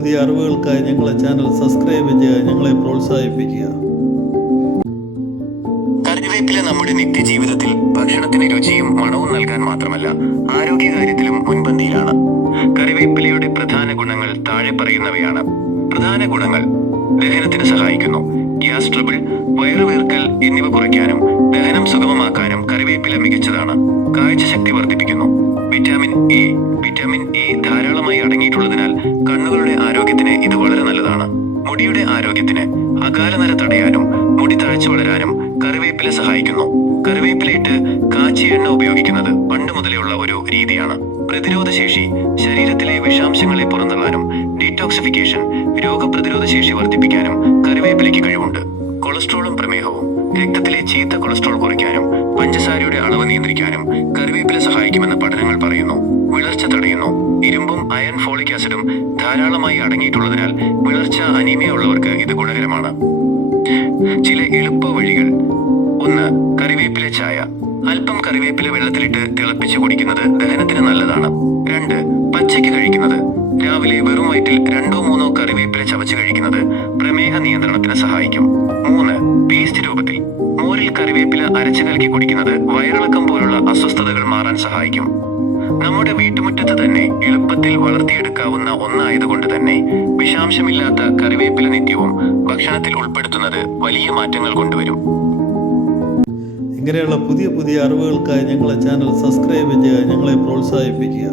പുതിയ അറിവുകൾക്കായി ഞങ്ങളെ channel subscribe ചെയ്യുക, ഞങ്ങളെ പ്രോത്സാഹിപ്പിക്കുക. കറിവേപ്പില നമ്മുടെ നിത്യജീവിതത്തിൽ ഭക്ഷണത്തിന് രുചിയും മണവും നൽകാൻ മാത്രമല്ല ആരോഗ്യകാര്യത്തിലും മുൻപന്തിയിലാണ്. കറിവേപ്പിലയുടെ പ്രധാന ഗുണങ്ങൾ താഴെ പറയുന്നവയാണ്. പ്രധാന ഗുണങ്ങൾ: ദഹനത്തിന് സഹായിക്കുന്നു. ഗ്യാസ് ട്രബിൾ, വയറുവീർക്കൽ എന്നിവ കുറയ്ക്കാനും ദഹനം സുഗമമാക്കാനും കറിവേപ്പില മികച്ചതാണ്. കാഴ്ചശക്തി വർദ്ധിപ്പിക്കുന്നു. വിറ്റാമിൻ എ ധാരാളമായി അടങ്ങിയിട്ടുള്ളതിനാൽ കണ്ണുകളുടെ ആരോഗ്യത്തിന് ഇത് വളരെ നല്ലതാണ്. മുടിയുടെ ആരോഗ്യത്തിന് അകാലനര തടയാനും മുടി തഴച്ചു വളരാനും കറിവേപ്പില സഹായിക്കുന്നു. കറിവേപ്പിലയിട്ട് കാച്ചിയ എണ്ണ ഉപയോഗിക്കുന്നത് പണ്ട് മുതലെയുള്ള ഒരു രീതിയാണ്. പ്രതിരോധശേഷി: ശരീരത്തിലെ വിഷാംശങ്ങളെ പുറന്തള്ളാനും ഡീടോക്സിഫിക്കേഷൻ, രോഗപ്രതിരോധ ശേഷി വർദ്ധിപ്പിക്കാനും കറിവേപ്പിലയ്ക്ക് കഴിവുണ്ട്. കൊളസ്ട്രോളും പ്രമേഹവും: രക്തത്തിലെ ചീത്ത കൊളസ്ട്രോൾ കുറയ്ക്കാനും പഞ്ചസാരയുടെ അളവ് നിയന്ത്രിക്കാനും കറിവേപ്പില സഹായിക്കുമെന്ന് പഠനങ്ങൾ പറയുന്നു. വിളർച്ച തടയുന്നു. ഇരുമ്പും അയൺ, ഫോളിക് ആസിഡും ധാരാളമായി അടങ്ങിയിട്ടുള്ളതിനാൽ വിളർച്ച, അനീമിയ ഉള്ളവർക്ക് ഇത് ഗുണകരമാണ്. ചില എളുപ്പ വഴികൾ: 1. കറിവേപ്പില ചായ. അല്പം കറിവേപ്പില വെള്ളത്തിലിട്ട് തിളപ്പിച്ച് കുടിക്കുന്നത് ദഹനത്തിന് നല്ലതാണ്. 2. പച്ചയ്ക്ക് കഴിക്കുന്നത്. രാവിലെ വെറും വയറ്റിൽ 2-3 കറിവേപ്പില ചവച്ച് കഴിക്കുന്നത് പ്രമേഹ നിയന്ത്രണത്തിന് സഹായിക്കും. 3. പേസ്റ്റ് രൂപത്തിൽ. മോരിൽ കറിവേപ്പില അരച്ചു കലക്കി കുടിക്കുന്നത് വയറിളക്കം പോലുള്ള അസ്വസ്ഥതകൾ മാറാൻ സഹായിക്കും. നമ്മുടെ വീട്ടുമുറ്റത്ത് തന്നെ എളുപ്പത്തിൽ വളർത്തിയെടുക്കാവുന്ന ഒന്നായതുകൊണ്ട് തന്നെ വിഷാംശമില്ലാത്ത കറിവേപ്പില നിത്യവും ഭക്ഷണത്തിൽ ഉൾപ്പെടുത്തുന്നത് വലിയ മാറ്റങ്ങൾ കൊണ്ടുവരും. ഇങ്ങനെയുള്ള പുതിയ അറിവുകൾക്കായി ഞങ്ങളെ ചാനൽ സബ്സ്ക്രൈബ് ചെയ്യുക, ഞങ്ങളെ പ്രോത്സാഹിപ്പിക്കുക.